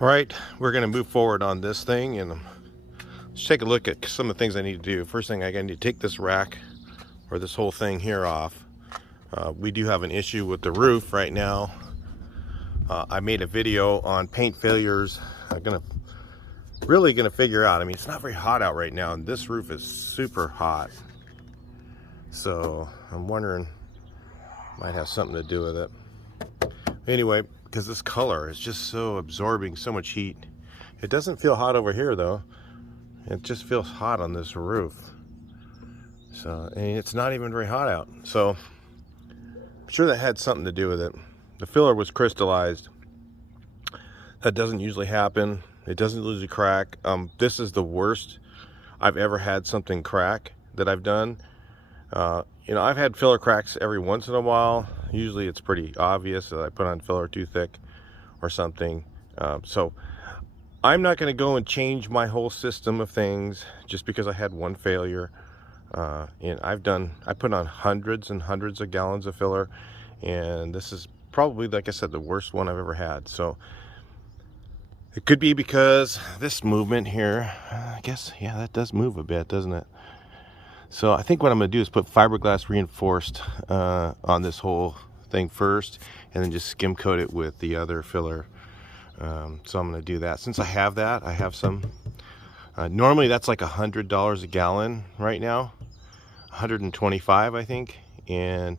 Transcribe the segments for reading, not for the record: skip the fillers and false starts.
All right, we're going to move forward on this thing, and let's take a look at some of the things I need to do. First thing, I need to take this rack or this whole thing here off. We do have an issue with the roof right now. I made a video on paint failures. I'm really gonna figure out. I mean, it's not very hot out right now, and this roof is super hot. So I'm wondering, might have something to do with it. Anyway, because this color is just so absorbing so much heat. It doesn't feel hot over here though. It just feels hot on this roof. So, and it's not even very hot out. So I'm sure that had something to do with it. The filler was crystallized. That doesn't usually happen. It doesn't usually crack. This is the worst I've ever had something crack that I've done. You know, I've had filler cracks every once in a while. Usually it's pretty obvious that I put on filler too thick or something. So I'm not going to go and change my whole system of things just because I had one failure. And I put on hundreds and hundreds of gallons of filler, and this is probably, like I said, the worst one I've ever had. So it could be because this movement here, I guess, yeah, that does move a bit, doesn't it? So I think what I'm going to do is put fiberglass reinforced on this whole thing first, and then just skim coat it with the other filler. So I'm going to do that. Since I have that, I have some. Normally that's like $100 a gallon right now, 125 I think. And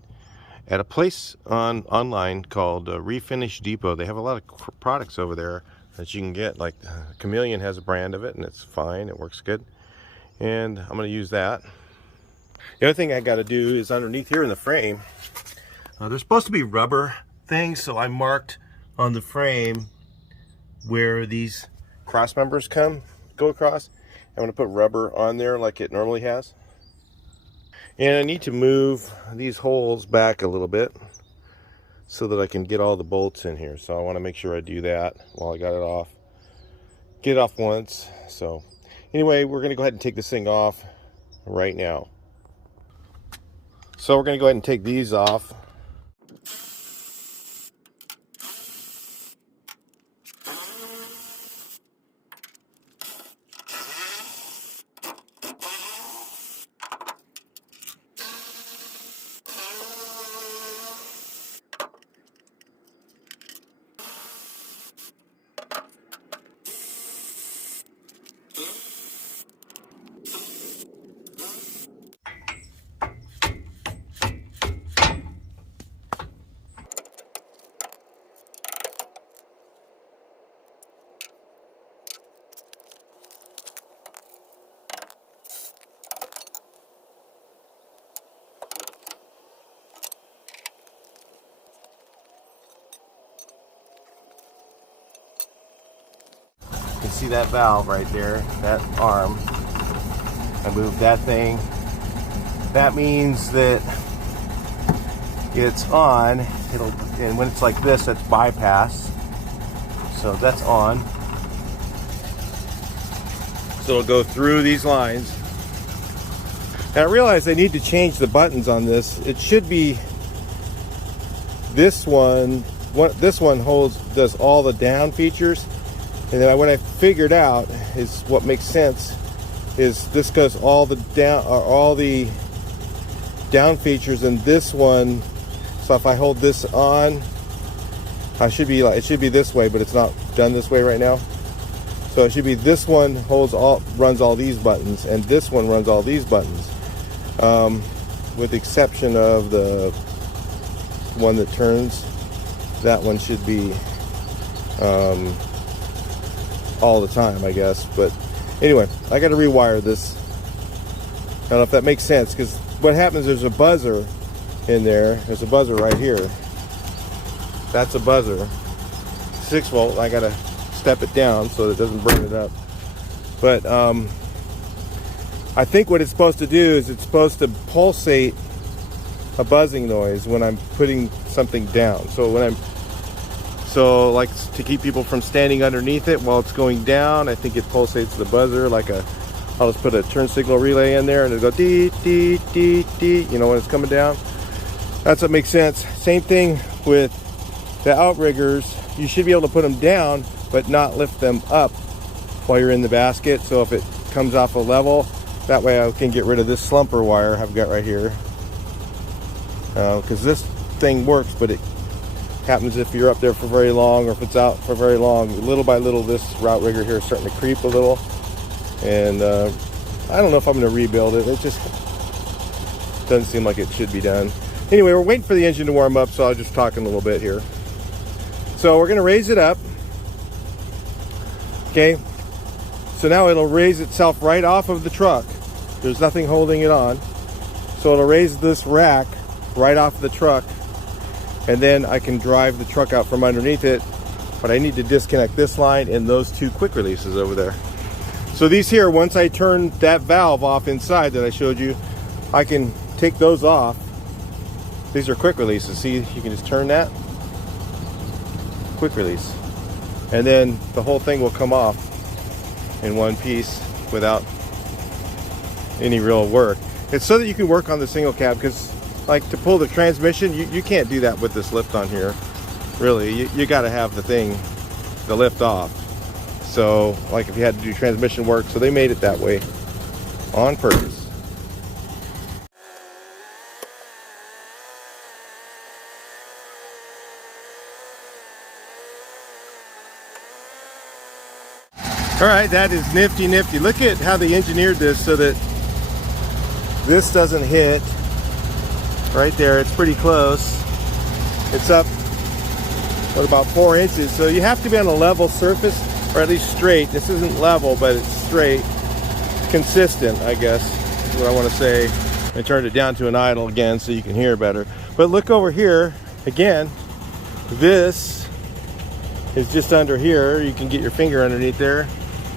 at a place online called Refinish Depot, they have a lot of products over there that you can get. Like Chameleon has a brand of it, and it's fine, it works good, and I'm going to use that. The other thing I got to do is underneath here in the frame, there's supposed to be rubber things, so I marked on the frame where these cross members go across. I'm going to put rubber on there like it normally has. And I need to move these holes back a little bit so that I can get all the bolts in here. So I want to make sure I do that while I got it off. Get it off once. So anyway, we're going to go ahead and take this thing off right now. So we're going to go ahead and take these off. You can see that valve right there, that arm. I moved that thing. That means that it's on. And when it's like this, that's bypass. So that's on. So it'll go through these lines. And I realize I need to change the buttons on this. It should be this one. This one does all the down features. And then what I figured out is what makes sense is this goes all the down features, and this one. So if I hold this on, it should be this way, but it's not done this way right now. So it should be this one runs all these buttons, and this one runs all these buttons, with the exception of the one that turns. That one should be all the time, I guess. But anyway, I got to rewire this. I don't know if that makes sense, because what happens, there's a buzzer in there. There's a buzzer right here. That's a buzzer, 6 volt. I got to step it down so it doesn't burn it up. But I think what it's supposed to do is it's supposed to pulsate a buzzing noise when I'm putting something down. So like to keep people from standing underneath it while it's going down, I think it pulsates the buzzer like I'll just put a turn signal relay in there and it'll go dee, dee, dee, dee, you know, when it's coming down. That's what makes sense. Same thing with the outriggers. you should be able to put them down, but not lift them up while you're in the basket. So if it comes off a level, that way I can get rid of this slumper wire I've got right here. Because this thing works, but it happens if you're up there for very long, or if it's out for very long. Little by little, this route rigger here is starting to creep a little. And I don't know if I'm going to rebuild it. It just doesn't seem like it should be done. Anyway, we're waiting for the engine to warm up, so I'll just talk in a little bit here. So we're going to raise it up. Okay. So now it'll raise itself right off of the truck. There's nothing holding it on. So it'll raise this rack right off the truck, and then I can drive the truck out from underneath it. But I need to disconnect this line and those two quick releases over there. So these here, once I turn that valve off inside that I showed you, I can take those off. These are quick releases. See, you can just turn that, quick release, and then the whole thing will come off in one piece without any real work. It's so that you can work on the single cab, because like to pull the transmission, you can't do that with this lift on here. Really, you got to have the thing, the lift off. So like if you had to do transmission work, so they made it that way on purpose. All right, that is nifty. Look at how they engineered this so that this doesn't hit right there. It's pretty close. It's up, what, about 4 inches. So you have to be on a level surface, or at least straight. This isn't level, but it's straight. Consistent, I guess, is what I want to say. I turned it down to an idle again so you can hear better. But look over here, again, this is just under here. You can get your finger underneath there,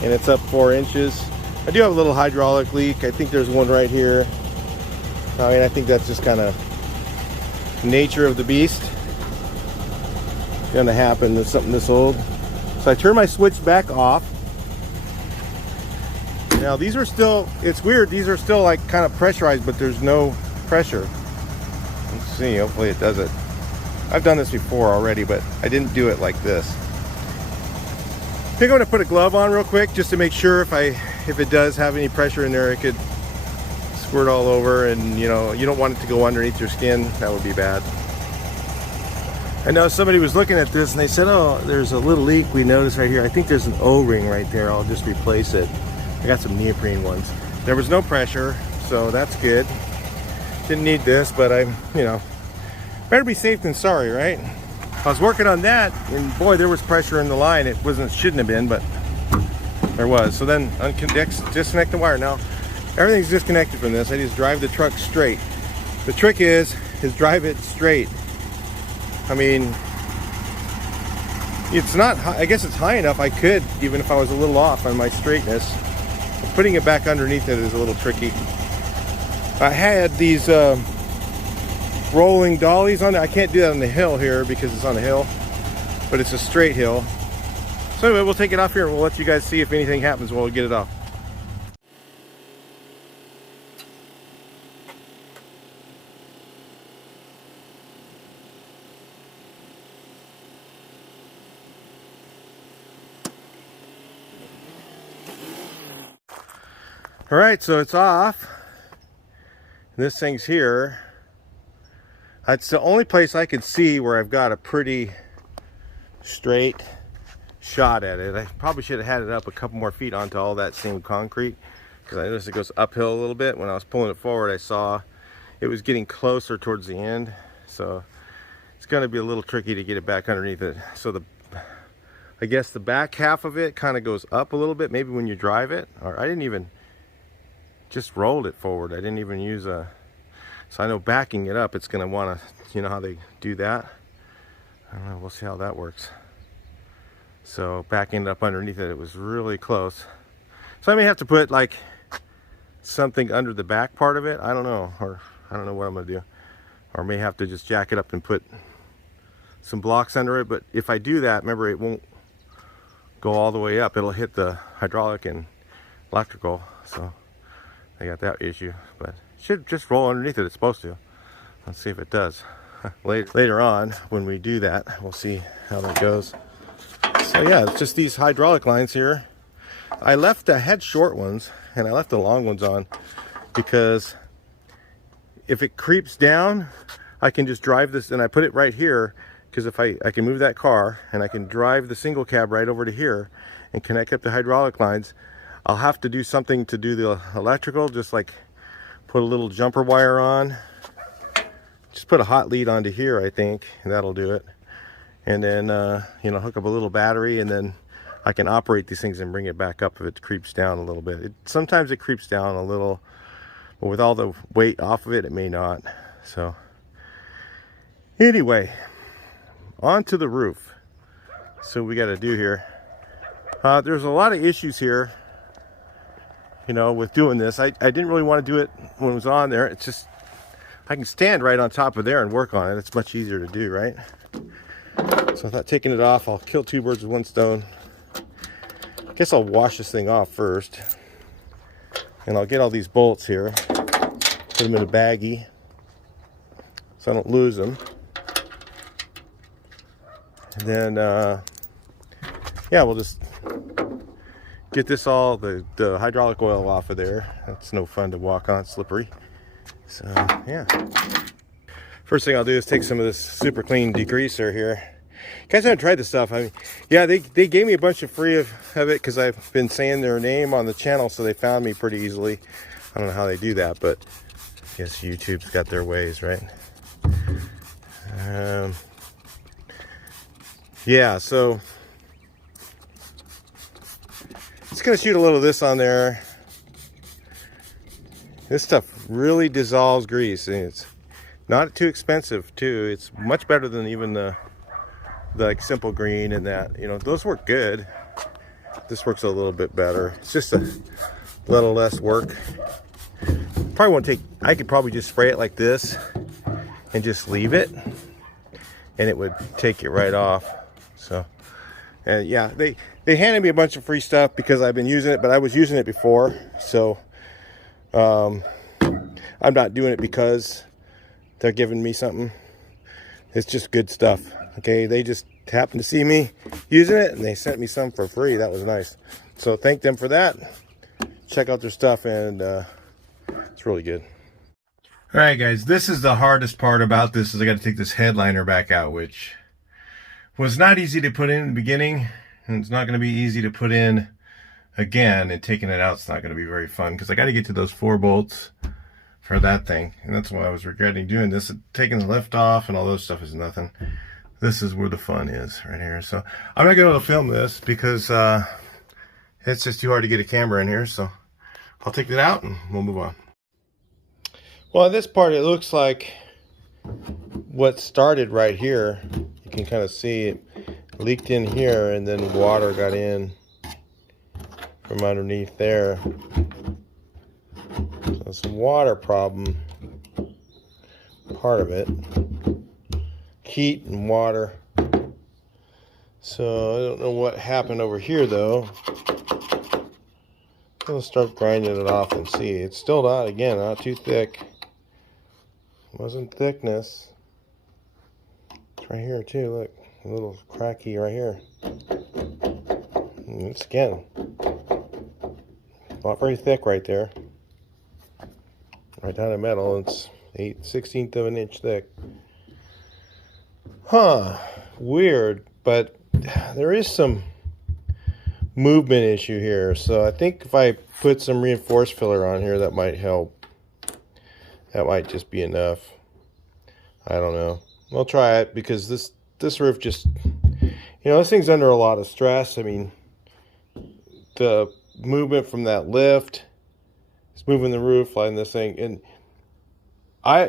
and it's up 4 inches. I do have a little hydraulic leak. I think there's one right here. I mean, I think that's just kind of nature of the beast. It's gonna happen with something this old. So I turn my switch back off. Now these are still, it's weird, these are still like kind of pressurized, but there's no pressure. Let's see, hopefully it does it. I've done this before already, but I didn't do it like this. I think I'm gonna put a glove on real quick just to make sure if it does have any pressure in there, it could squirt all over, and you know, you don't want it to go underneath your skin. That would be bad. I know somebody was looking at this and they said, oh, there's a little leak we noticed right here. I think there's an O-ring right there. I'll just replace it. I got some neoprene ones. There was no pressure, so that's good. Didn't need this, but you know, better be safe than sorry, right? I was working on that, and boy, there was pressure in the line. It shouldn't have been, but there was. So then disconnect the wire. Now everything's disconnected from this. I just drive the truck straight. The trick is drive it straight. I mean, it's not high. I guess it's high enough. I could, even if I was a little off on my straightness. But putting it back underneath it is a little tricky. I had these rolling dollies on it. I can't do that on the hill here because it's on a hill, but it's a straight hill. So anyway, we'll take it off here and we'll let you guys see if anything happens while we get it off. All right, so it's off. This thing's here. That's the only place I can see where I've got a pretty straight shot at it. I probably should have had it up a couple more feet onto all that same concrete, because I noticed it goes uphill a little bit. When I was pulling it forward, I saw it was getting closer towards the end. So it's gonna be a little tricky to get it back underneath it. So I guess the back half of it kind of goes up a little bit, maybe when you drive it. Or I didn't even, just rolled it forward. I didn't even use a, so I know backing it up, it's gonna wanna, you know how they do that? I don't know, we'll see how that works. So backing it up underneath it, it was really close. So I may have to put like something under the back part of it. I don't know, or I don't know what I'm gonna do. Or may have to just jack it up and put some blocks under it. But if I do that, remember, it won't go all the way up. It'll hit the hydraulic and electrical. So I got that issue, but it should just roll underneath it. It's supposed to. Let's see if it does. Later on, when we do that, we'll see how that goes. So yeah, it's just these hydraulic lines here. I had short ones and I left the long ones on because if it creeps down, I can just drive this, and I put it right here because if I can move that car and I can drive the single cab right over to here and connect up the hydraulic lines. I'll have to do something to do the electrical, just like put a little jumper wire on. Just put a hot lead onto here, I think, and that'll do it. And then, you know, hook up a little battery, and then I can operate these things and bring it back up if it creeps down a little bit. Sometimes it creeps down a little, but with all the weight off of it, it may not. So anyway, on to the roof. So we got to do here. There's a lot of issues here, you know, with doing this. I didn't really want to do it when it was on there. It's just, I can stand right on top of there and work on it. It's much easier to do, right? So without taking it off, I'll kill two birds with one stone. I guess I'll wash this thing off first. And I'll get all these bolts here, put them in a baggie so I don't lose them. And then, yeah, we'll just get this all, the hydraulic oil off of there. That's no fun to walk on, slippery. So, yeah. First thing I'll do is take some of this super clean degreaser here. You guys haven't tried this stuff. I mean, yeah, they gave me a bunch of free of it because I've been saying their name on the channel, so they found me pretty easily. I don't know how they do that, but I guess YouTube's got their ways, right? Yeah, so just gonna shoot a little of this on there. This stuff really dissolves grease, and it's not too expensive too. It's much better than even the like Simple Green and that. You know, those work good. This works a little bit better. It's just a little less work. Probably won't take. I could probably just spray it like this and just leave it, and it would take it right off. So, and yeah, they handed me a bunch of free stuff because I've been using it, but I was using it before, so I'm not doing it because they're giving me something. It's just good stuff. Okay, they just happened to see me using it and they sent me some for free. That was nice. So thank them for that. Check out their stuff, and it's really good. All right, guys, this is the hardest part about this is I got to take this headliner back out, which was not easy to put in the beginning, and it's not going to be easy to put in again, and taking it out is not going to be very fun because I got to get to those 4 bolts for that thing, and that's why I was regretting doing this. Taking the lift off and all those stuff is nothing. This is where the fun is, right here. So I'm not going to be able to film this because it's just too hard to get a camera in here, so I'll take it out and we'll move on. Well, this part, it looks like what started right here. You can kind of see it leaked in here, and then water got in from underneath there. So it's a water problem, part of it. Heat and water. So I don't know what happened over here though. I'll start grinding it off and see. It's still not, again, not too thick. Wasn't thickness. It's right here too, look. A little cracky right here. And it's, again, not very thick right there. Right down the middle, it's 1/16 of an inch thick. Huh, weird, but there is some movement issue here. So I think if I put some reinforced filler on here, that might help. That might just be enough. I don't know. We'll try it because this roof just, you know, this thing's under a lot of stress. I mean, the movement from that lift, it's moving the roof line, this thing, and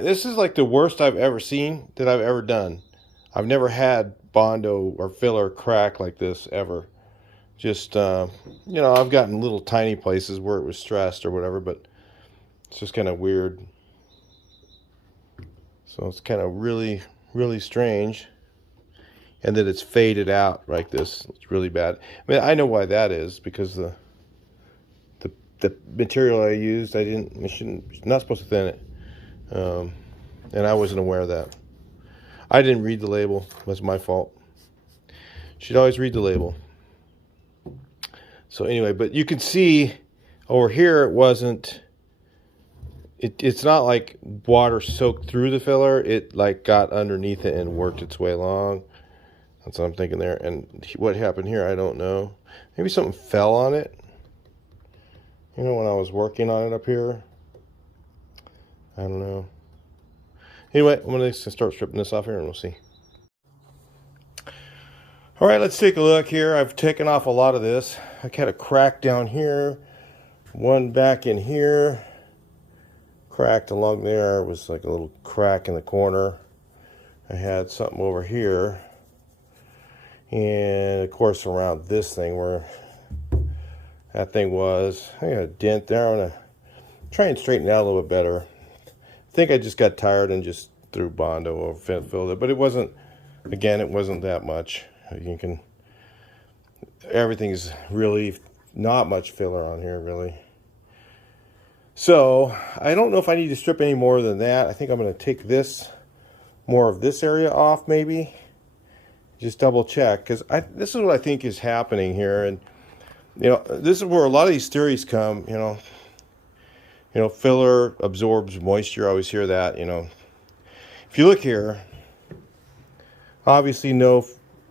this is like the worst I've ever seen that I've ever done. I've never had Bondo or filler crack like this ever. Just, you know, I've gotten little tiny places where it was stressed or whatever, but it's just kind of weird. So it's kind of really, really strange. And that it's faded out like this. It's really bad. I mean, I know why that is, because the material I used, not supposed to thin it. And I wasn't aware of that. I didn't read the label. That's my fault. Should always read the label. So anyway, but you can see over here it wasn't, it's not like water soaked through the filler. It like got underneath it and worked its way along. That's what I'm thinking there. And what happened here, I don't know. Maybe something fell on it. You know, when I was working on it up here. I don't know. Anyway, I'm going to start stripping this off here and we'll see. All right, let's take a look here. I've taken off a lot of this. I had a crack down here, one back in here, cracked along there. It was like a little crack in the corner. I had something over here, and of course around this thing where that thing was. I got a dent there. I'm gonna try and straighten it out a little bit better. I think I just got tired and just threw Bondo over, filled it, but it wasn't. Again, it wasn't that much. You can. Everything's really not much filler on here, really. So I don't know if I need to strip any more than that. I think I'm going to take more of this area off, maybe. Just double check, because this is what I think is happening here, and you know, this is where a lot of these theories come. You know, filler absorbs moisture. I always hear that. You know, if you look here, obviously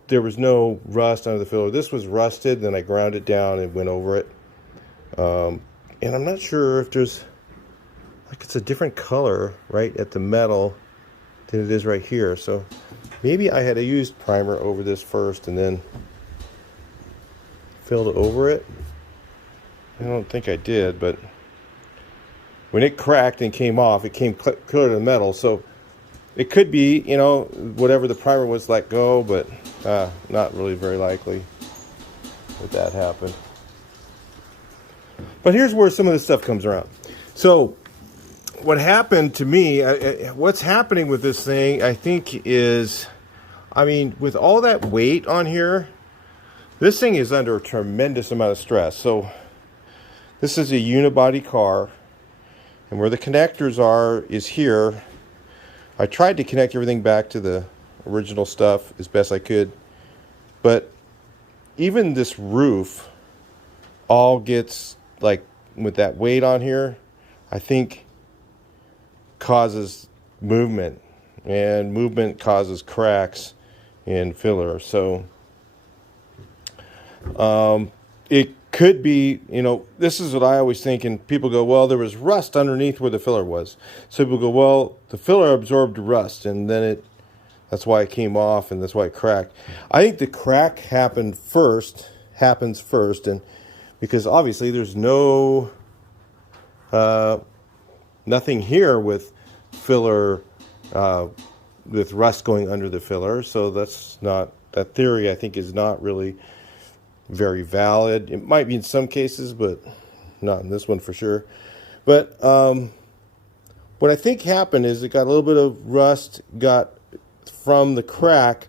there was no rust under the filler. This was rusted, then I ground it down and went over it. And I'm not sure if there's, like, it's a different color right at the metal than it is right here. So maybe I had used primer over this first and then filled over it. I don't think I did, but when it cracked and came off, it came clear to the metal. So it could be, you know, whatever the primer was let go, but not really very likely that happened. But here's where some of this stuff comes around. So what happened to me, what's happening with this thing, I think is, I mean, with all that weight on here, this thing is under a tremendous amount of stress. So this is a unibody car, and where the connectors are is here. I tried to connect everything back to the original stuff as best I could, but even this roof all gets, like, with that weight on here, I think causes movement, and movement causes cracks in filler. So it could be, you know, this is what I always think, and people go, well, there was rust underneath where the filler was. So people go, well, the filler absorbed rust, and then that's why it came off, and that's why it cracked. I think the crack happens first, and because obviously there's nothing here with filler, with rust going under the filler. So that theory, I think, is not really very valid. It might be in some cases, but not in this one for sure. But what I think happened is it got a little bit of rust got from the crack.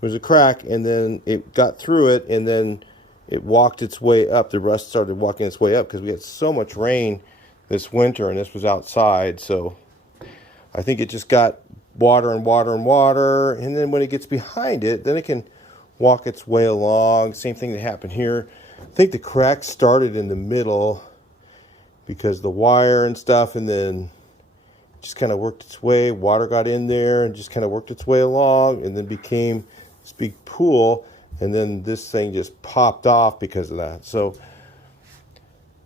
There was a crack, and then it got through it, and then it walked its way up. The rust started walking its way up because we had so much rain this winter, and this was outside. So I think it just got water and water and water, and then when it gets behind it, then it can walk its way along. Same thing that happened here. I think the crack started in the middle because the wire and stuff, and then just kind of worked its way. Water got in there and just kind of worked its way along, and then became this big pool, and then this thing just popped off because of that. So,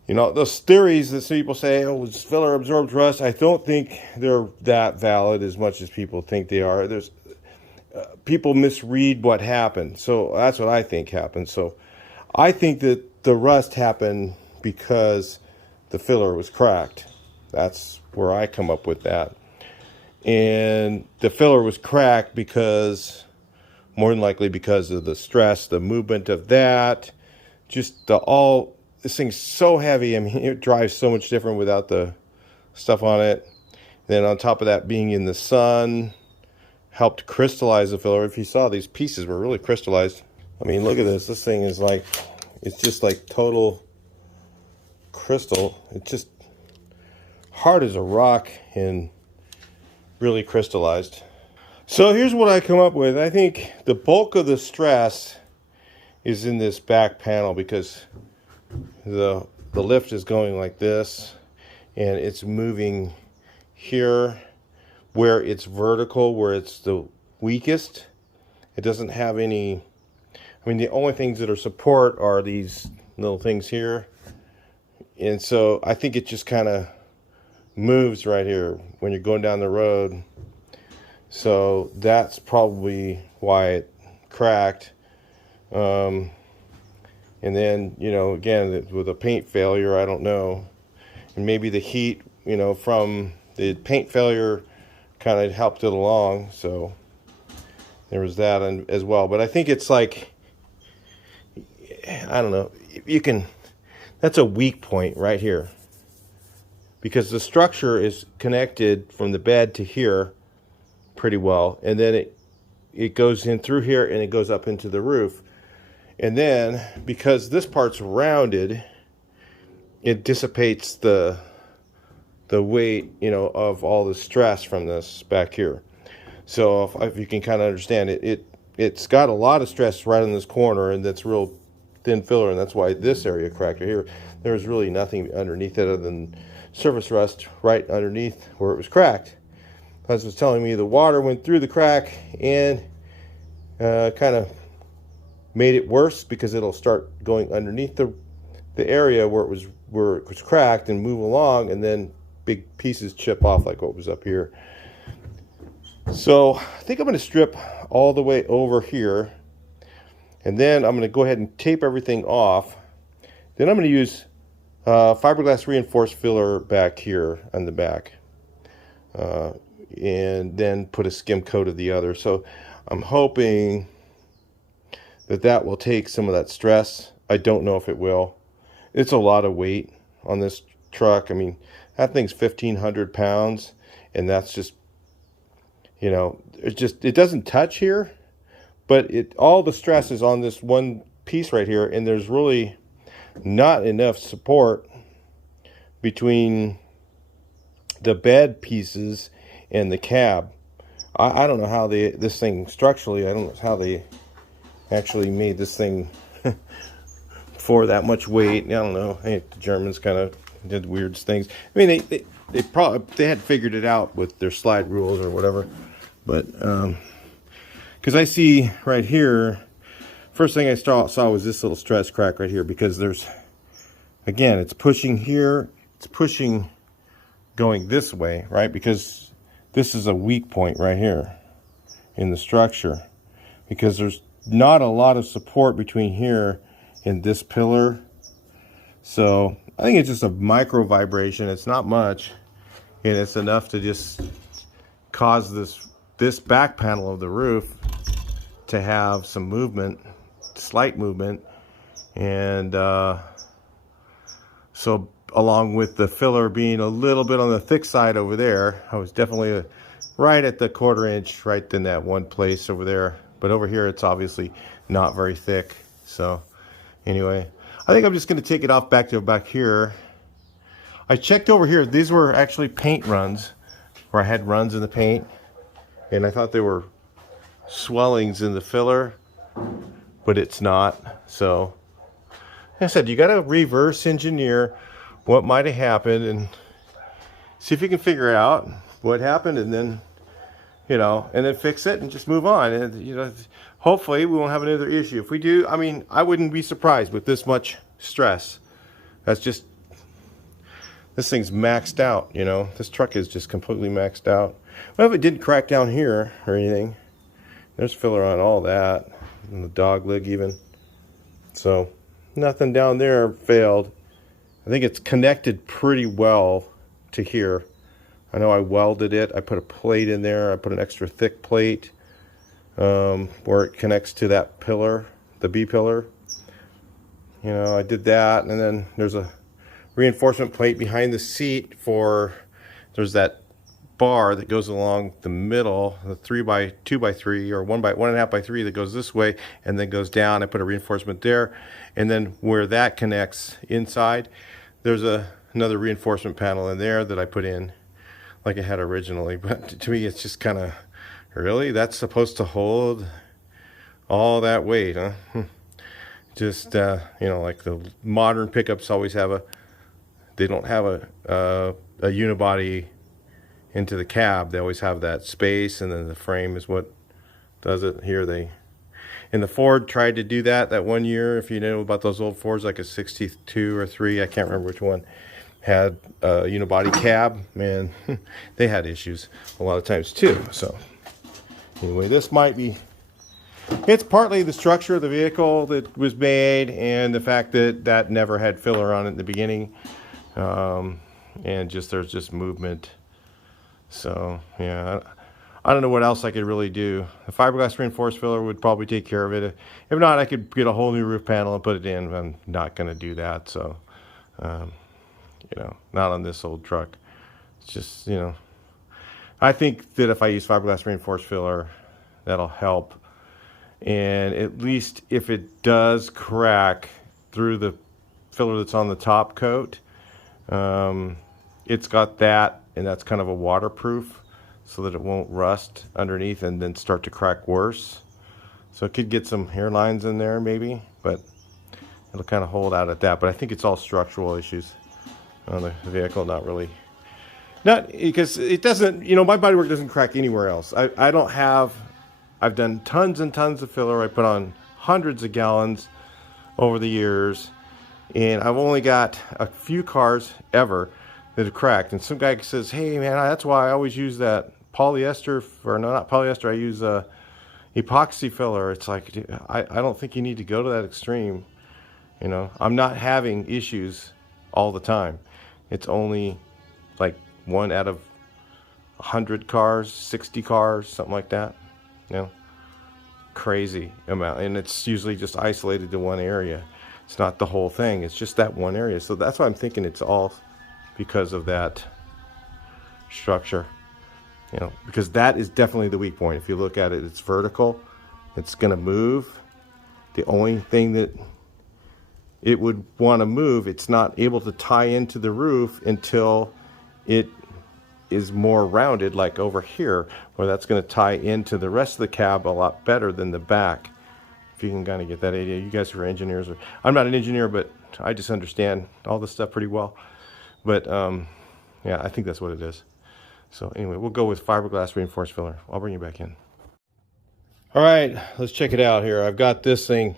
you know, those theories that people say, oh, filler absorbed rust, I don't think they're that valid as much as people think they are. There's people misread what happened. So that's what I think happened. So I think that the rust happened because the filler was cracked. That's where I come up with that. And the filler was cracked because, more than likely because of the stress, the movement of that, just this thing's so heavy. I mean, it drives so much different without the stuff on it. Then on top of that, being in the sun helped crystallize the filler. If you saw, these pieces were really crystallized. I mean, look at this. This thing is like, it's just like total crystal. It's just hard as a rock and really crystallized. So here's what I come up with. I think the bulk of the stress is in this back panel because the lift is going like this, and it's moving here where it's vertical, where it's the weakest. It doesn't have any, I mean, the only things that are support are these little things here. And so I think it just kind of moves right here when you're going down the road. So that's probably why it cracked. And then, you know, again, with a paint failure, I don't know. And maybe the heat, you know, from the paint failure kind of helped it along. So there was that as well. But I think it's like, I don't know, you can, that's a weak point right here. Because the structure is connected from the bed to here pretty well. And then it goes in through here and it goes up into the roof. And then, because this part's rounded, it dissipates the weight, you know, of all the stress from this back here. So if you can kind of understand it, it's got a lot of stress right in this corner, and that's real thin filler, and that's why this area cracked right here. There's really nothing underneath it other than surface rust right underneath where it was cracked. As it was telling me, the water went through the crack and kind of made it worse, because it'll start going underneath the area where it was cracked and move along, and then big pieces chip off like what was up here. So I think I'm going to strip all the way over here, and then I'm going to go ahead and tape everything off. Then I'm going to use fiberglass reinforced filler back here on the back, and then put a skim coat of the other. So I'm hoping that will take some of that stress. I don't know if it will. It's a lot of weight on this truck. I mean, that thing's 1,500 pounds, and that's just, you know, it doesn't touch here, but all the stress is on this one piece right here, and there's really not enough support between the bed pieces and the cab. I don't know how this thing structurally, I don't know how they actually made this thing for that much weight. I don't know. I think the Germans kind of did weird things. I mean, they probably had figured it out with their slide rules or whatever. But because I see right here, first thing I saw was this little stress crack right here, because there's, again, it's pushing here, it's pushing going this way, right? Because this is a weak point right here in the structure, because there's not a lot of support between here and this pillar. So I think it's just a micro vibration. It's not much, and it's enough to just cause this back panel of the roof to have some movement, slight movement. And so along with the filler being a little bit on the thick side over there, I was definitely right at the 1/4 inch, right in that one place over there. But over here, it's obviously not very thick. So anyway, I think I'm just going to take it off back here. I checked over here. These were actually paint runs, where I had runs in the paint, and I thought they were swellings in the filler, but it's not. So like I said, you got to reverse engineer what might have happened and see if you can figure out what happened, and then, you know, and then fix it and just move on. And, you know, hopefully we won't have another issue. If we do, I mean, I wouldn't be surprised with this much stress. That's just, this thing's maxed out, you know. This truck is just completely maxed out. Well, if it didn't crack down here or anything, there's filler on all that, and the dog leg even. So nothing down there failed. I think it's connected pretty well to here. I know I welded it. I put a plate in there. I put an extra thick plate where it connects to that pillar, the B pillar. You know, I did that, and then there's a reinforcement plate behind the seat there's that bar that goes along the middle, the 3x2x3 or 1.5x3 that goes this way and then goes down. I put a reinforcement there, and then where that connects inside, there's another reinforcement panel in there that I put in like I had originally. But to me, it's just kind of, really? That's supposed to hold all that weight, huh? Just you know, like the modern pickups always have they don't have a unibody into the cab. They always have that space, and then the frame is what does it. Here and the Ford tried to do that one year. If you know about those old Fords, like a 62 or 3, I can't remember which one, had a unibody cab. Man, they had issues a lot of times too. So anyway, this might be, it's partly the structure of the vehicle that was made and the fact that that never had filler on it in the beginning, and just there's just movement. So yeah, I don't know what else I could really do. The fiberglass reinforced filler would probably take care of it. If not, I could get a whole new roof panel and put it in. I'm not going to do that. So, you know, not on this old truck. It's just, you know, I think that if I use fiberglass reinforced filler, that'll help. And at least if it does crack through the filler that's on the top coat, it's got that, and that's kind of a waterproof, so that it won't rust underneath and then start to crack worse. So it could get some hairlines in there maybe, but it'll kind of hold out at that. But I think it's all structural issues on the vehicle, not really. Not because it doesn't, you know, my bodywork doesn't crack anywhere else. I don't have, I've done tons and tons of filler. I put on hundreds of gallons over the years, and I've only got a few cars ever that have cracked. And some guy says, hey man, that's why I always use that polyester, or no, not polyester, I use epoxy filler. It's like, dude, I don't think you need to go to that extreme. You know, I'm not having issues all the time. It's only like 1 out of 100 cars, 60 cars, something like that. You know, crazy amount. And it's usually just isolated to one area. It's not the whole thing. It's just that one area. So that's why I'm thinking it's all because of that structure. You know, because that is definitely the weak point. If you look at it, it's vertical. It's going to move. The only thing that it would want to move, it's not able to tie into the roof until it is more rounded, like over here, where that's going to tie into the rest of the cab a lot better than the back. If you can kind of get that idea. You guys are engineers. I'm not an engineer, but I just understand all this stuff pretty well. But yeah, I think that's what it is. So anyway, we'll go with fiberglass reinforced filler. I'll bring you back in. All right, let's check it out here. I've got this thing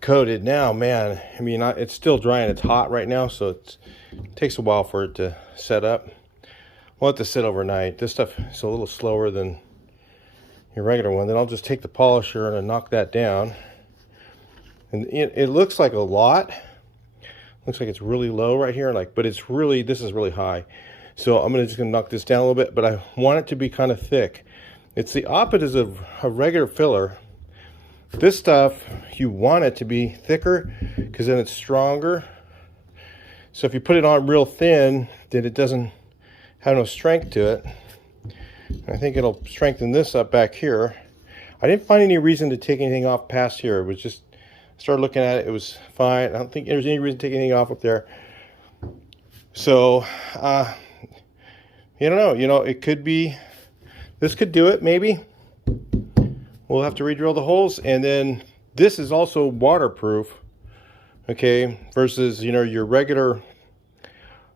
coated now. Man, I mean, it's still dry and it's hot right now, so it takes a while for it to set up. We'll have to sit overnight. This stuff is a little slower than your regular one. Then I'll just take the polisher and knock that down. And it looks like a lot. Looks like it's really low right here, like, but it's really, this is really high. So I'm just gonna knock this down a little bit, but I want it to be kind of thick. It's the opposite of a regular filler. This stuff, you want it to be thicker because then it's stronger. So if you put it on real thin, then it doesn't have no strength to it. I think it'll strengthen this up back here. I didn't find any reason to take anything off past here. It was just, I started looking at it, it was fine. I don't think there's any reason to take anything off up there. So, you don't know, you know, it could be, this could do it maybe. We'll have to re-drill the holes, and then this is also waterproof, okay, versus, you know, your regular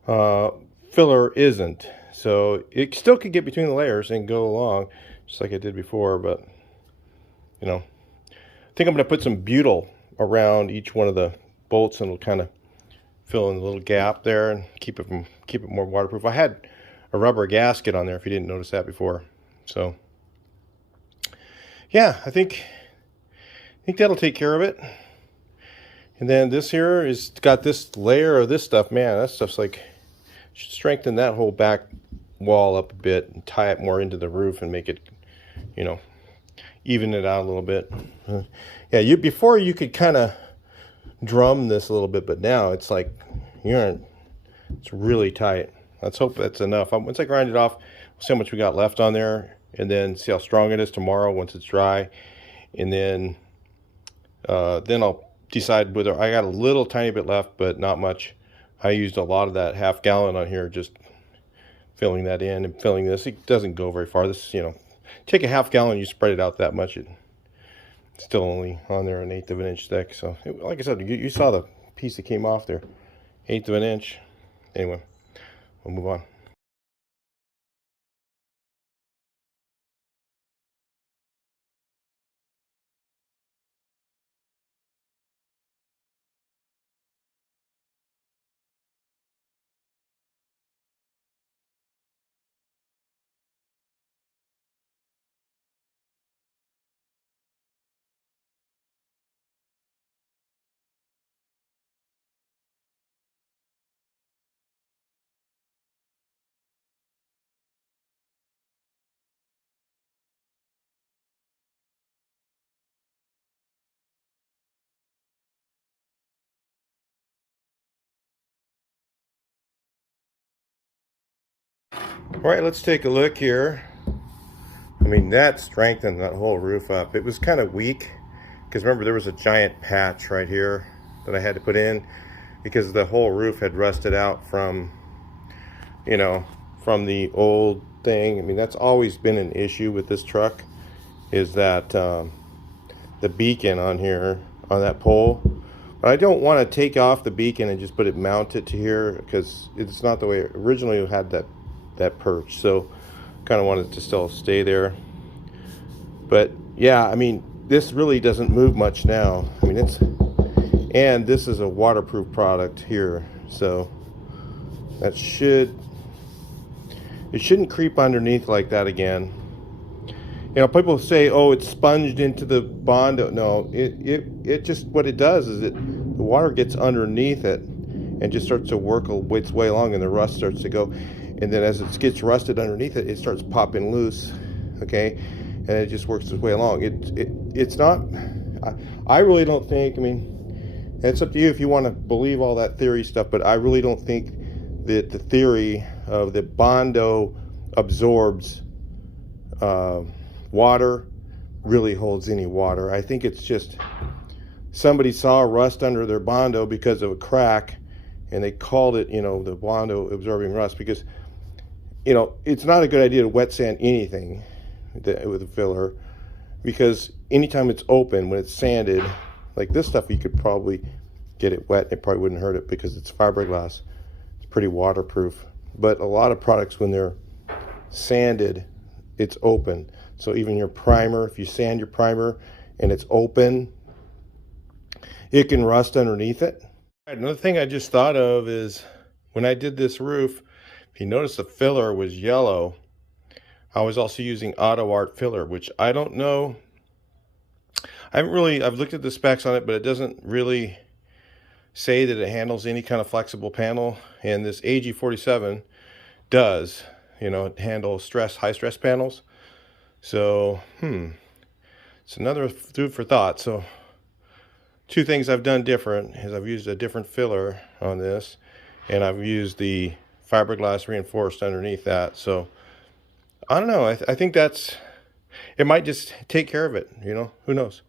filler isn't. So it still could get between the layers and go along, just like I did before, but, you know, I think I'm going to put some butyl around each one of the bolts, and it'll kind of fill in the little gap there and keep it more waterproof. I had a rubber gasket on there, if you didn't notice that before. So yeah, I think that'll take care of it. And then this here is got this layer of this stuff. Man, that stuff's like, should strengthen that whole back wall up a bit and tie it more into the roof and make it, you know, even it out a little bit. Yeah, before you could kind of drum this a little bit, but now it's like, it's really tight. Let's hope that's enough. Once I grind it off, we'll see how much we got left on there, and then see how strong it is tomorrow once it's dry. And then I'll decide whether, I got a little tiny bit left, but not much. I used a lot of that half gallon on here, just filling that in and filling this. It doesn't go very far. This, you know, take a half gallon, you spread it out that much, it's Still only on there an 1/8 of an inch thick. So like I said, you saw the piece that came off there, 1/8 of an inch. Anyway, we'll move on. All right, let's take a look here. I mean, that strengthened that whole roof up. It was kind of weak because remember there was a giant patch right here that I had to put in because the whole roof had rusted out from, you know, from the old thing. I mean, that's always been an issue with this truck, is that the beacon on here, on that pole. But I don't want to take off the beacon and just put it mounted to here because it's not the way it originally had that perch. So kind of wanted to still stay there. But yeah, I mean, this really doesn't move much now. I mean, and this is a waterproof product here, so that it shouldn't creep underneath like that again. You know, people say, oh, it's sponged into the Bondo. No, it just, what it does is the water gets underneath it and just starts to work its way along, and the rust starts to go. And then as it gets rusted underneath it, it starts popping loose, okay? And it just works its way along. It's not, I really don't think, I mean, it's up to you if you want to believe all that theory stuff, but I really don't think that the theory of the Bondo absorbs water really holds any water. I think it's just somebody saw rust under their Bondo because of a crack, and they called it, you know, the Bondo absorbing rust, because, you know, it's not a good idea to wet sand anything with a filler, because anytime it's open, when it's sanded, like this stuff, you could probably get it wet. It probably wouldn't hurt it because it's fiberglass. It's pretty waterproof. But a lot of products, when they're sanded, it's open. So even your primer, if you sand your primer and it's open, it can rust underneath it. Another thing I just thought of is when I did this roof, if you notice the filler was yellow, I was also using Auto Art filler, which I don't know. I've looked at the specs on it, but it doesn't really say that it handles any kind of flexible panel. And this AG47 does, you know, it handles high stress panels. So, it's another food for thought. So, two things I've done different is I've used a different filler on this, and I've used the fiberglass reinforced underneath that. So, I don't know. I think it might just take care of it, you know, who knows?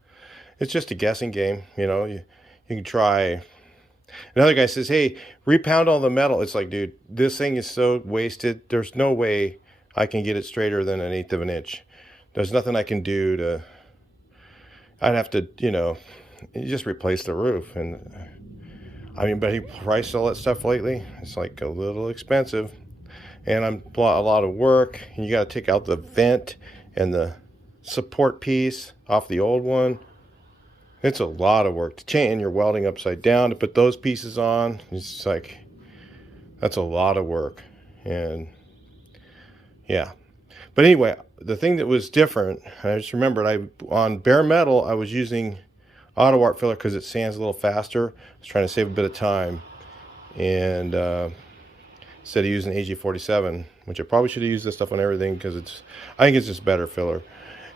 It's just a guessing game, you know. You can try. Another guy says, hey, repound all the metal. It's like, dude, this thing is so wasted. There's no way I can get it straighter than an 1/8 of an inch. There's nothing I can do to, I'd have to, you know, just replace the roof. And I mean, but he priced all that stuff lately. It's like a little expensive. And a lot of work. And you got to take out the vent and the support piece off the old one. It's a lot of work to change. You're welding upside down to put those pieces on. It's like, that's a lot of work. And yeah. But anyway, the thing that was different, I just remembered, on bare metal, I was using Auto Art filler because it sands a little faster. I was trying to save a bit of time. And instead of using AG47, which I probably should have used this stuff on everything because I think it's just better filler.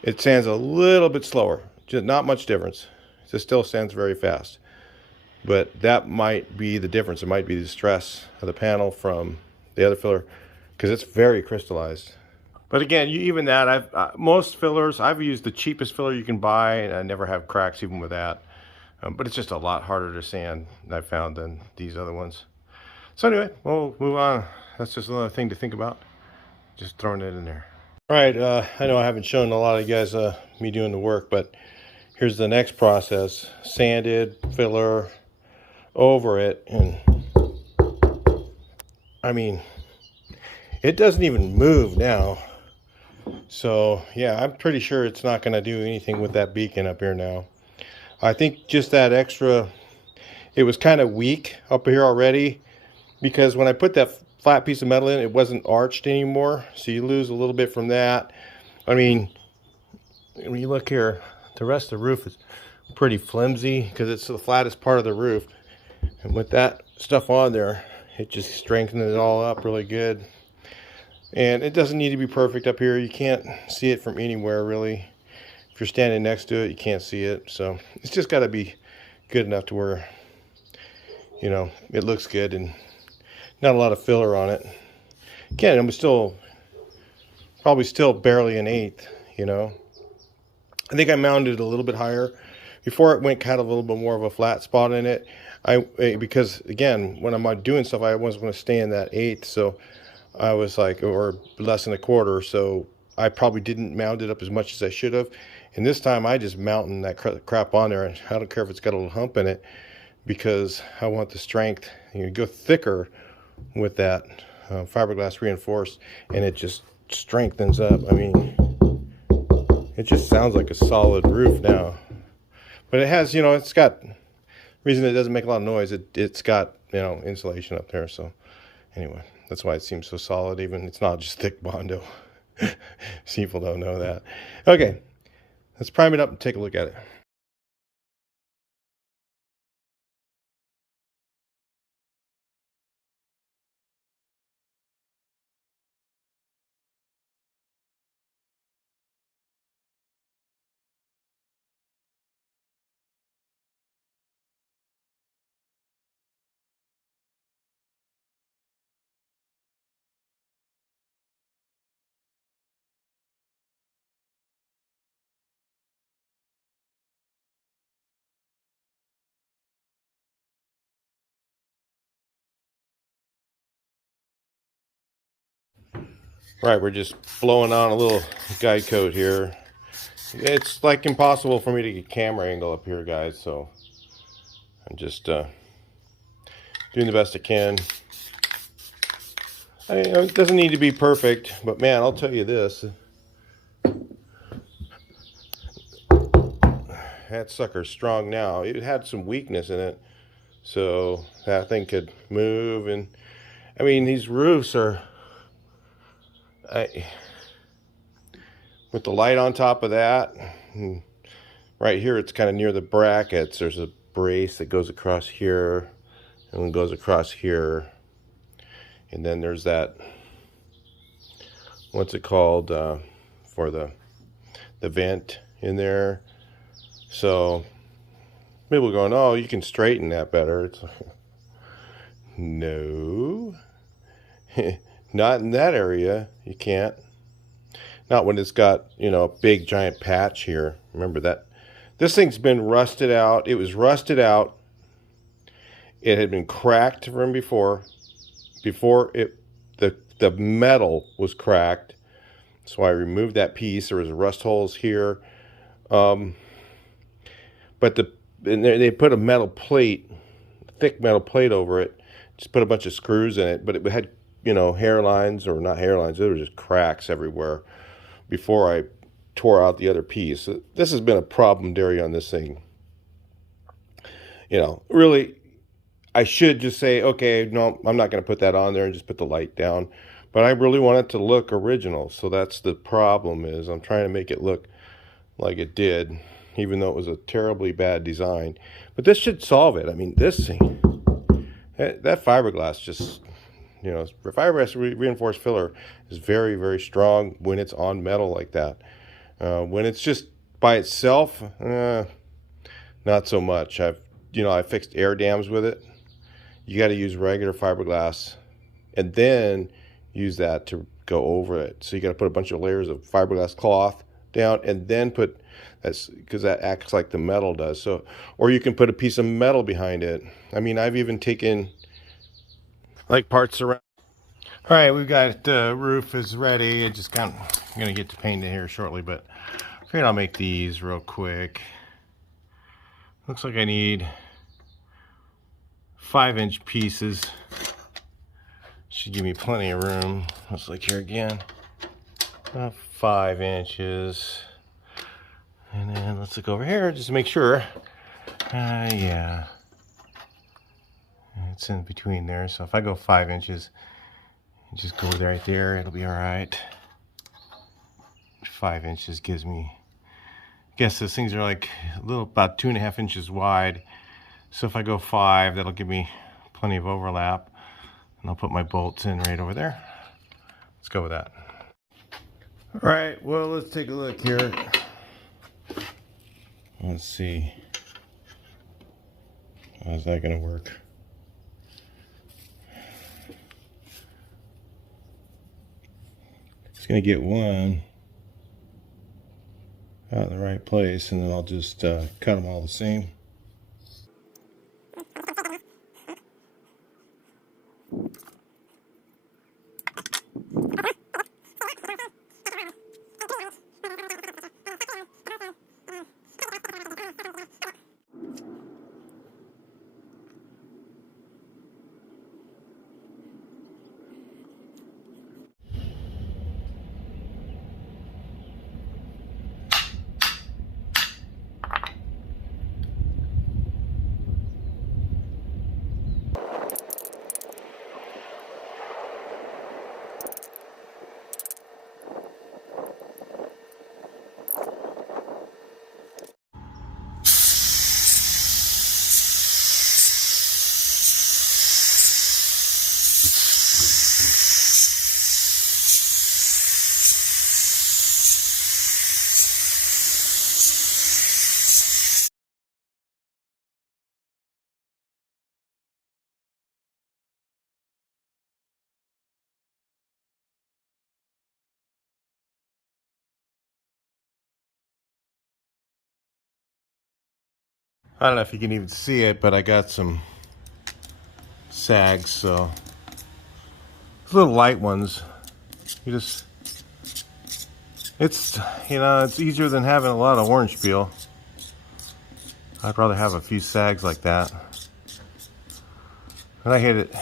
It sands a little bit slower, just not much difference. It still sands very fast. But that might be the difference. It might be the stress of the panel from the other filler because it's very crystallized. But again, even that, most fillers, I've used the cheapest filler you can buy, and I never have cracks even with that. But it's just a lot harder to sand, I've found, than these other ones. So anyway, we'll move on. That's just another thing to think about. Just throwing it in there. All right, I know I haven't shown a lot of you guys me doing the work, but here's the next process: sanded, filler over it, and I mean, it doesn't even move now. So yeah, I'm pretty sure it's not going to do anything with that beacon up here now. I think just that extra, it was kind of weak up here already, because when I put that flat piece of metal in, it wasn't arched anymore. So you lose a little bit from that. I mean, when you look here, the rest of the roof is pretty flimsy because it's the flattest part of the roof. And with that stuff on there, it just strengthens it all up really good. And it doesn't need to be perfect up here. You can't see it from anywhere really. If you're standing next to it, you can't see it. So it's just got to be good enough to where, you know, it looks good and not a lot of filler on it. Again, I'm still probably still barely an eighth, you know. I think I mounted it a little bit higher. Before it went kind of a little bit more of a flat spot in it. Because again, when I'm doing stuff, I wasn't going to stay in that eighth. So I was like, or less than a quarter. So I probably didn't mount it up as much as I should have. And this time I just mounting that crap on there. And I don't care if it's got a little hump in it, because I want the strength. You go thicker with that fiberglass reinforced, and it just strengthens up. I mean, it just sounds like a solid roof now. But it has, you know, it's got, reason it doesn't make a lot of noise, it's got, you know, insulation up there. So anyway, that's why it seems so solid. Even it's not just thick Bondo. People don't know that. Okay, let's prime it up and take a look at it. Right, we're just blowing on a little guide coat here. It's like impossible for me to get camera angle up here, guys, so I'm just doing the best I can. It doesn't need to be perfect, but man, I'll tell you this. That sucker's strong now. It had some weakness in it, so that thing could move. And I mean, these roofs are, with the light on top of that, right here it's kind of near the brackets. There's a brace that goes across here and goes across here, and then there's that, what's it called, for the vent in there. So people are going, oh, you can straighten that better. It's like, no, not in that area. You can't. Not when it's got, you know, a big giant patch here. Remember that this thing's been rusted out. It was rusted out. It had been cracked from before it, the metal was cracked. So I removed that piece. There was rust holes here. But they put a metal plate, thick metal plate over it. Just put a bunch of screws in it, but it had, you know, hairlines, or not hairlines. There were just cracks everywhere before I tore out the other piece. This has been a problem area on this thing. You know, really, I should just say, okay, no, I'm not going to put that on there and just put the light down. But I really want it to look original. So that's the problem, is I'm trying to make it look like it did, even though it was a terribly bad design. But this should solve it. I mean, this thing, that fiberglass just, you know, fiberglass reinforced filler is very, very strong when it's on metal like that. When it's just by itself, not so much. I fixed air dams with it. You got to use regular fiberglass and then use that to go over it. So you got to put a bunch of layers of fiberglass cloth down and then put, that's because that acts like the metal does. So, or you can put a piece of metal behind it. I mean, I've even taken like parts around. All right, we've got the roof is ready. I'm gonna get to paint it here shortly, but I figured I'll make these real quick. Looks like I need 5-inch pieces. Should give me plenty of room. Let's look here again. About 5 inches. And then let's look over here just to make sure. Yeah. It's in between there. So if I go 5 inches, just go right there, it'll be all right. 5 inches gives me, I guess those things are like a little, about 2.5 inches wide. So if I go 5, that'll give me plenty of overlap. And I'll put my bolts in right over there. Let's go with that. All right, well, let's take a look here. Let's see. How's that gonna work? It's gonna get one out in the right place, and then I'll just cut them all the same. I don't know if you can even see it, but I got some sags, so it's little light ones. You just, it's, you know, it's easier than having a lot of orange peel. I'd rather have a few sags like that. And I hate it.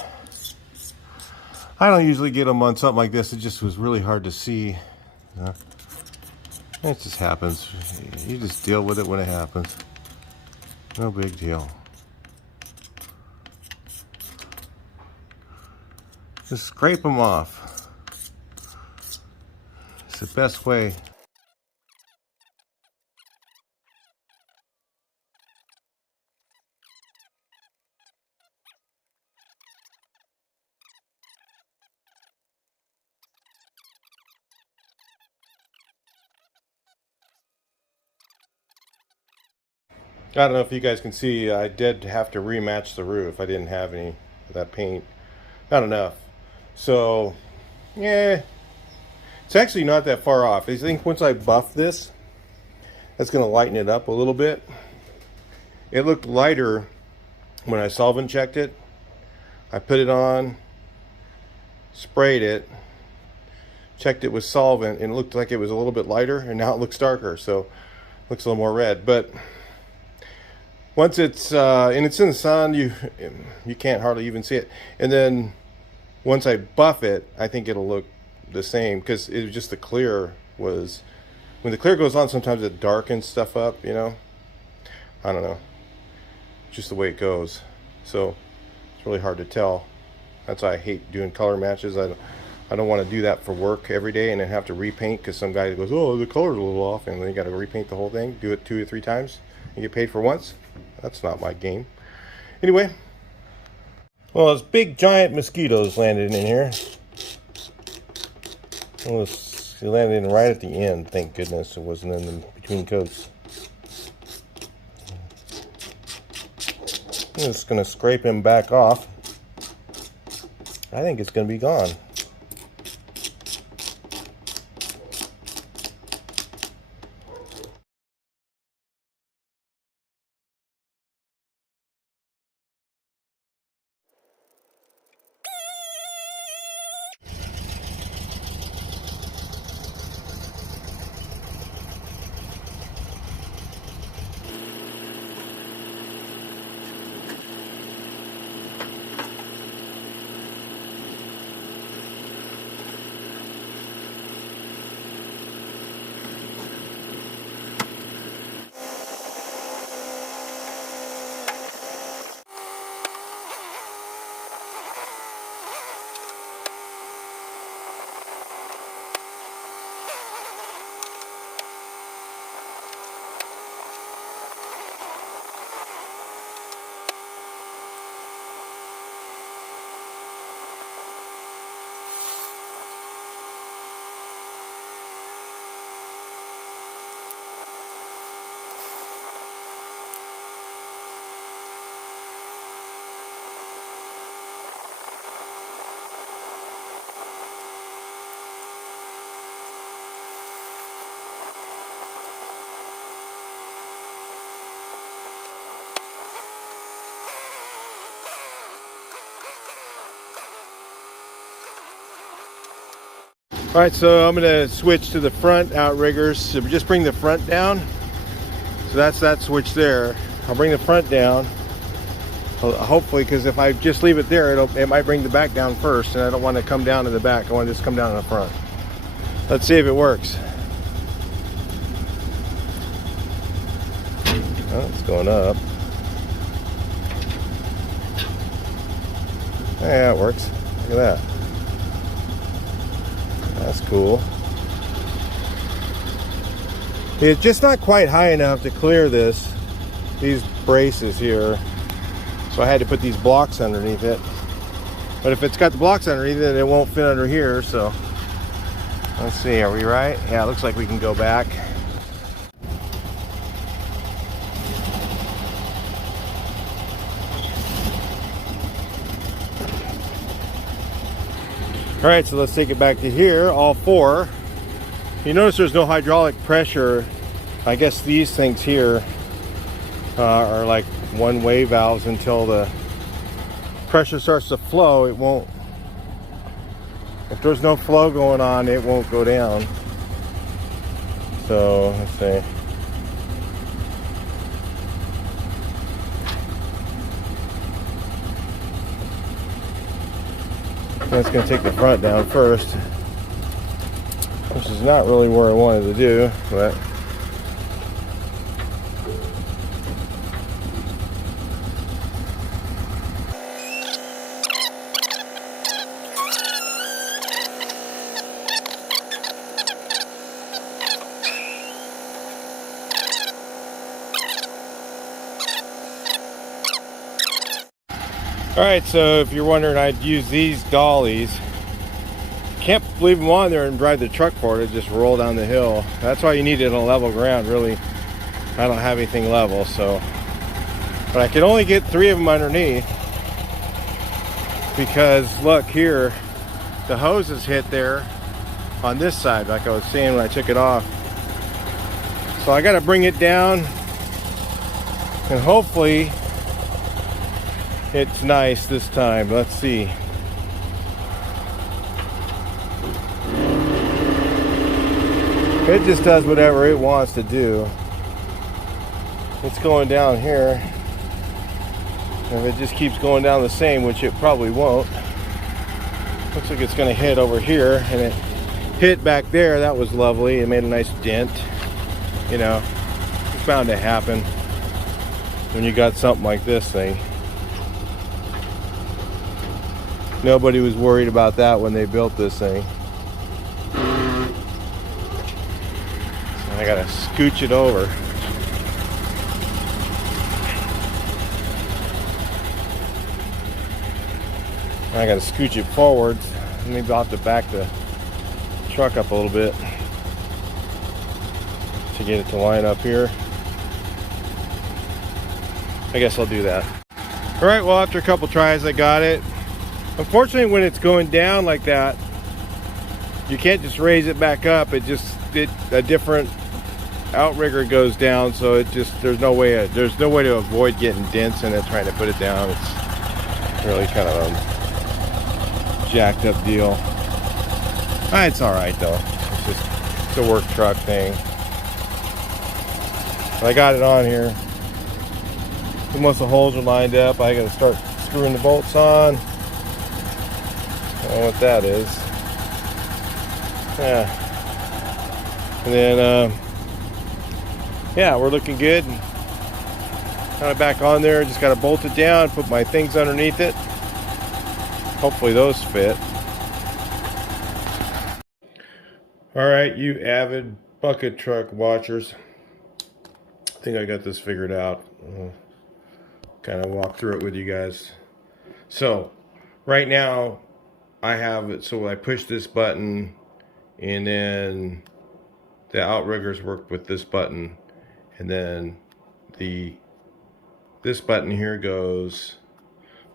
I don't usually get them on something like this. It just was really hard to see. You know? It just happens. You just deal with it when it happens. No big deal. Just scrape them off. It's the best way. I don't know if you guys can see, I did have to rematch the roof. I didn't have any of that paint. Not enough. So, yeah, it's actually not that far off. I think once I buff this, that's going to lighten it up a little bit. It looked lighter when I solvent checked it. I put it on, sprayed it, checked it with solvent, and it looked like it was a little bit lighter, and now it looks darker, so it looks a little more red. But once it's and it's in the sun, you can't hardly even see it. And then once I buff it, I think it'll look the same, because it was just the clear was, when the clear goes on, sometimes it darkens stuff up, you know. I don't know, just the way it goes. So it's really hard to tell. That's why I hate doing color matches. I don't want to do that for work every day and then have to repaint, because some guy goes, oh, the color's a little off, and then you got to repaint the whole thing, do it 2 or 3 times and get paid for once. That's not my game. Anyway, well, those big giant mosquitoes landed in here. Well, they landed in right at the end. Thank goodness it wasn't in the between coats. I'm just going to scrape him back off. I think it's going to be gone. All right, so I'm gonna switch to the front outriggers. So just bring the front down. So that's that switch there. I'll bring the front down. Hopefully, because if I just leave it there, it might bring the back down first, and I don't want to come down to the back. I want to just come down to the front. Let's see if it works. Oh, it's going up. Yeah, it works. Look at that. That's cool. It's just not quite high enough to clear these braces here. So I had to put these blocks underneath it. But if it's got the blocks underneath it, it won't fit under here. So let's see, are we right? Yeah, it looks like we can go back. All right, so let's take it back to here, all four. You notice there's no hydraulic pressure. I guess these things here are like one-way valves. Until the pressure starts to flow, it won't. If there's no flow going on, it won't go down. So let's see. That's going to take the front down first, which is not really where I wanted to do, but all right, so if you're wondering, I'd use these dollies. Can't leave them on there and drive the truck forward. It just roll down the hill. That's why you need it on level ground. Really, I don't have anything level, so. But I can only get 3 of them underneath because look here, the hose is hit there on this side, like I was saying when I took it off. So I got to bring it down, and hopefully it's nice this time. Let's see. It just does whatever it wants to do. It's going down here. If it just keeps going down the same, which it probably won't. Looks like it's going to hit over here, and it hit back there. That was lovely. It made a nice dent. You know, it's bound to happen when you got something like this thing. Nobody was worried about that when they built this thing. So I gotta scooch it over. I gotta scooch it forward. Maybe I'll have to back the truck up a little bit to get it to line up here. I guess I'll do that. All right, well, after a couple tries, I got it. Unfortunately, when it's going down like that, you can't just raise it back up. A different outrigger goes down, so there's no way to avoid getting dents in it trying to put it down. It's really kind of a jacked up deal. It's all right though. It's a work truck thing. But I got it on here. Once the holes are lined up, I got to start screwing the bolts on. I don't know what that is. Yeah. And then, yeah, we're looking good. Kind of back on there. Just got to bolt it down, put my things underneath it. Hopefully those fit. All right, you avid bucket truck watchers. I think I got this figured out. I'll kind of walk through it with you guys. So, right now, I have it so I push this button, and then the outriggers work with this button, and then this button here goes,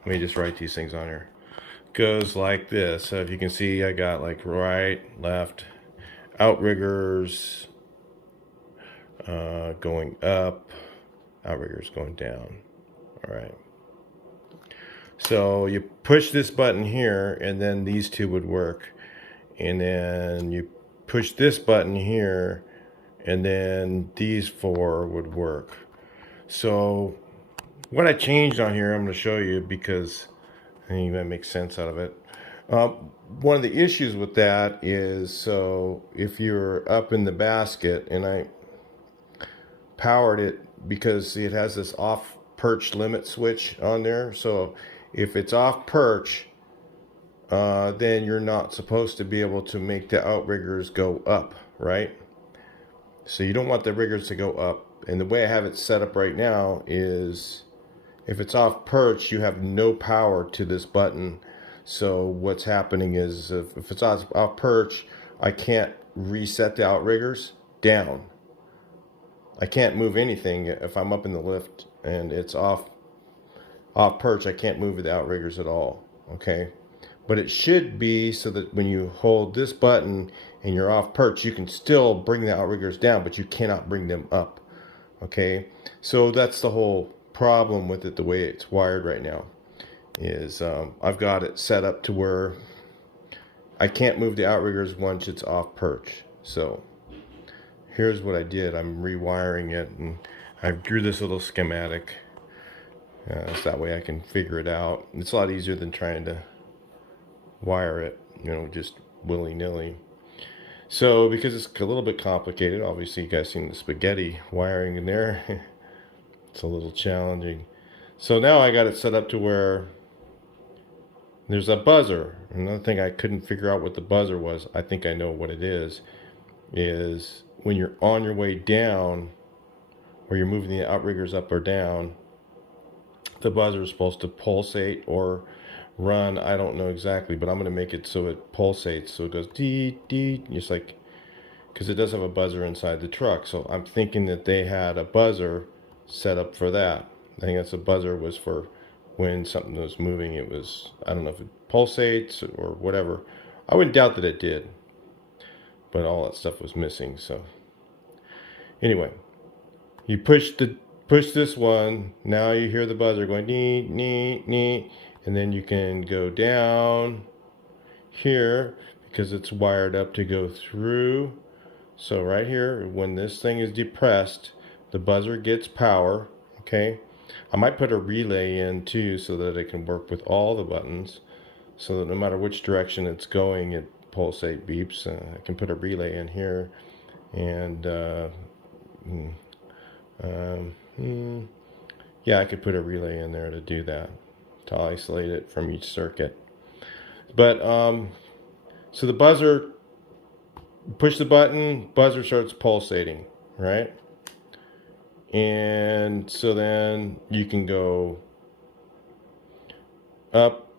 let me just write these things on here, goes like this. So if you can see, I got like right, left, outriggers going up, outriggers going down. All right. So you push this button here, and then these two would work. and then you push this button here, and then these four would work. So what I changed on here, I'm going to show you because I think that makes sense out of it. One of the issues with that is, so if you're up in the basket, and I powered it because it has this off perch limit switch on there. So if it's off perch, then you're not supposed to be able to make the outriggers go up, right? So you don't want the riggers to go up. And the way I have it set up right now is, if it's off perch, you have no power to this button. So what's happening is, if it's off perch, I can't reset the outriggers down. I can't move anything if I'm up in the lift and it's off perch. I can't move the outriggers at all. Okay, but it should be so that when you hold this button and you're off perch, you can still bring the outriggers down, but you cannot bring them up. Okay, so that's the whole problem with it. The way it's wired right now is, I've got it set up to where I can't move the outriggers once it's off perch. So here's what I did. I'm rewiring it, and I drew this little schematic, so that way I can figure it out. It's a lot easier than trying to wire it, just willy-nilly. So because it's a little bit complicated, obviously you guys seen the spaghetti wiring in there. It's a little challenging. So now I got it set up to where there's a buzzer. Another thing I couldn't figure out what the buzzer was, I think I know what it is when you're on your way down, or you're moving the outriggers up or down, the buzzer is supposed to pulsate or run. I don't know exactly, but I'm going to make it so it pulsates. So it goes dee dee, just like, because it does have a buzzer inside the truck. So I'm thinking that they had a buzzer set up for that. I think that's a buzzer was for when something was moving. It was, I don't know if it pulsates or whatever. I wouldn't doubt that it did, but all that stuff was missing. So anyway, you push this one. Now you hear the buzzer going nee nee nee, and then you can go down here because it's wired up to go through. So right here, when this thing is depressed, the buzzer gets power. Okay, I might put a relay in too so that it can work with all the buttons, so that no matter which direction it's going, it pulsate beeps. I can put a relay in here, and yeah, I could put a relay in there to do that, to isolate it from each circuit. But so the buzzer, push the button, buzzer starts pulsating, right? And so then you can go up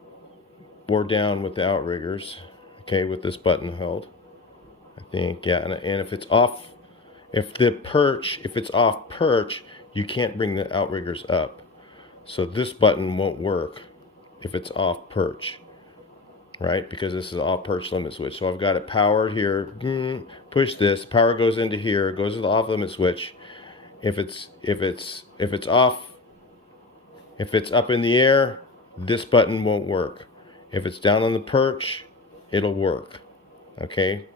or down with the outriggers, okay, with this button held. I think, yeah, and if it's off, if it's off perch, you can't bring the outriggers up. So this button won't work if it's off perch, right? Because this is off perch limit switch. So I've got it powered here. Push this, power goes into here, goes to the off limit switch. If it's off, if it's up in the air, this button won't work. If it's down on the perch, it'll work. Okay.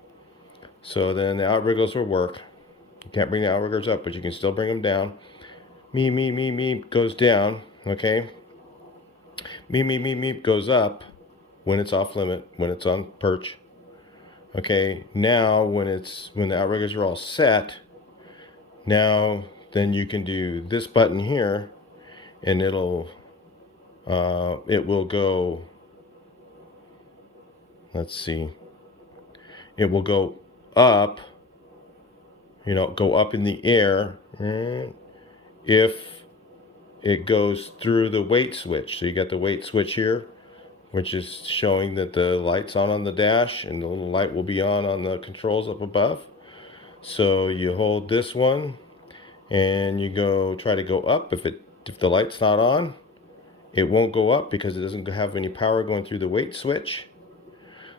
So then the outriggers will work. You can't bring the outriggers up, but you can still bring them down. Meep goes down. Okay. Meep goes up when it's off limit, when it's on perch. Okay. Now when the outriggers are all set, now then you can do this button here, and it will go, let's see, it will go up, go up in the air if it goes through the weight switch. So you got the weight switch here, which is showing that the light's on the dash, and the little light will be on the controls up above. So you hold this one and you try to go up. If the light's not on, it won't go up because it doesn't have any power going through the weight switch.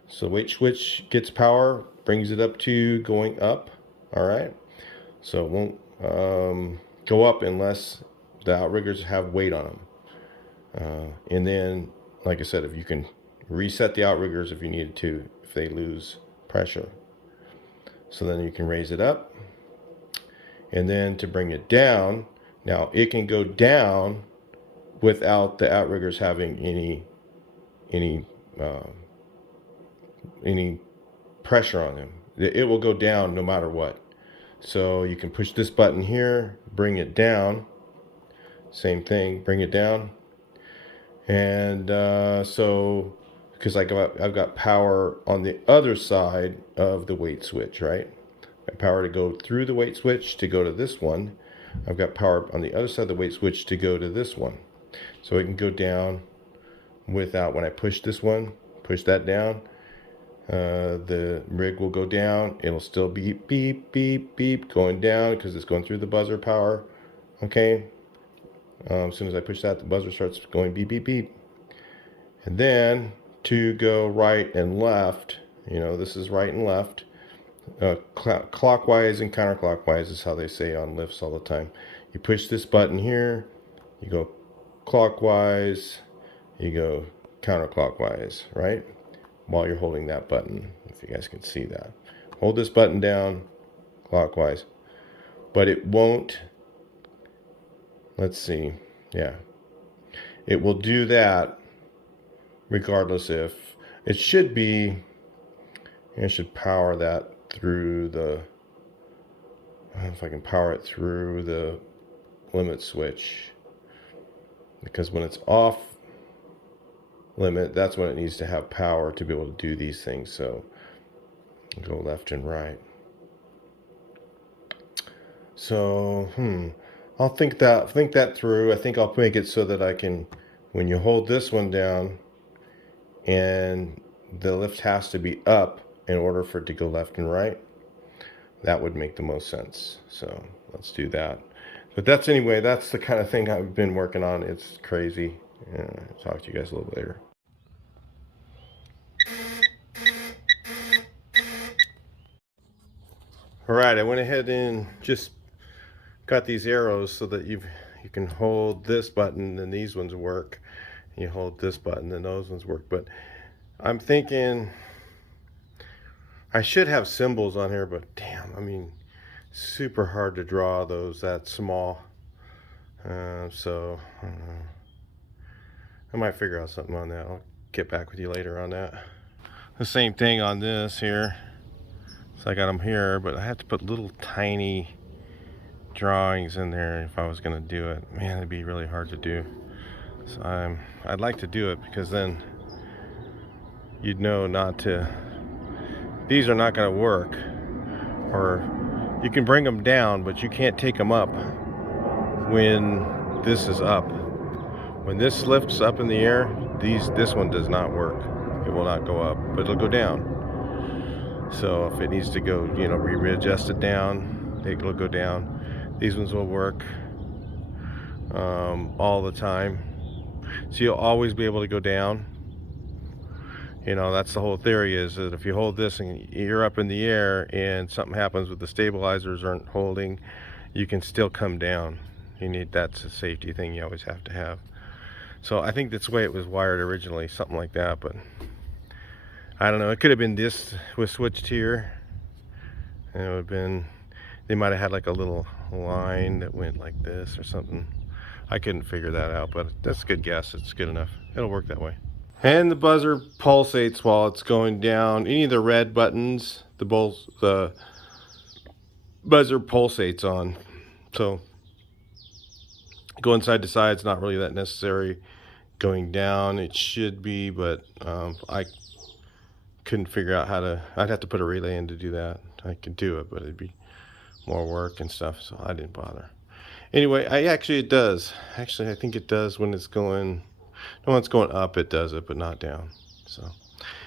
So the weight switch gets power, brings it up to going up. All right. So it won't go up unless the outriggers have weight on them. And then, like I said, if you can reset the outriggers if you needed to, if they lose pressure. So then you can raise it up, and then to bring it down, now it can go down without the outriggers having any pressure on them. It will go down no matter what. So you can push this button here, bring it down. Same thing, bring it down. And so, because I've got power on the other side of the weight switch, right? I have power to go through the weight switch to go to this one. I've got power on the other side of the weight switch to go to this one. So it can go down without, when I push this one, push that down, the rig will go down. It'll still beep, beep, beep, beep, going down because it's going through the buzzer power. Okay. As soon as I push that, the buzzer starts going beep, beep, beep. And then to go right and left, you know, this is right and left. Clockwise and counterclockwise is how they say on lifts all the time. You push this button here, you go clockwise, you go counterclockwise, right? While you're holding that button, if you guys can see that. Hold this button down clockwise, but it won't, let's see, yeah. It will do that regardless if, it should be, I should power that through the, I don't know if I can power it through the limit switch, because when it's off limit, that's when it needs to have power to be able to do these things. So go left and right. So I'll think that through. I think I'll make it so that I can, when you hold this one down and the lift has to be up in order for it to go left and right, that would make the most sense. So let's do that. But that's, anyway, that's the kind of thing I've been working on. It's crazy. I'll talk to you guys a little later. All right, I went ahead and just got these arrows so that you can hold this button and these ones work. You hold this button and those ones work. But I'm thinking I should have symbols on here, but damn, I mean, super hard to draw those that small. So I might figure out something on that. I'll get back with you later on that. The same thing on this here. So I got them here, but I have to put little tiny drawings in there if I was going to do it. Man, it'd be really hard to do. So I'd like to do it, because then you'd know not to, these are not going to work. Or you can bring them down, but you can't take them up when this is up. When this lifts up in the air, this one does not work. It will not go up, but it'll go down. So if it needs to go, you know, readjust it down, it'll go down. These ones will work all the time. So you'll always be able to go down. You know, that's the whole theory, is that if you hold this and you're up in the air and something happens with the stabilizers aren't holding, you can still come down. That's a safety thing you always have to have. So I think that's the way it was wired originally, something like that, but I don't know. It could have been this was switched here, and it would have been, they might have had like a little line that went like this or something. I couldn't figure that out, but that's a good guess. It's good enough. It'll work that way. And the buzzer pulsates while it's going down. Any of the red buttons, the buzzer pulsates on. So going side to side is not really that necessary. Going down, it should be, but I couldn't figure out how to, I'd have to put a relay in to do that. I could do it, but it'd be more work and stuff, so I didn't bother. Anyway, it does. Actually, I think it does when it's going, no, when it's going up, it does it, but not down. So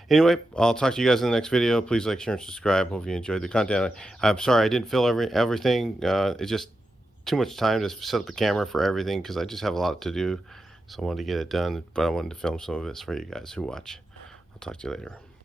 anyway, I'll talk to you guys in the next video. Please like, share, and subscribe. Hope you enjoyed the content. I'm sorry I didn't film everything. It's just too much time to set up the camera for everything, because I just have a lot to do. So I wanted to get it done, but I wanted to film some of it for you guys who watch. I'll talk to you later.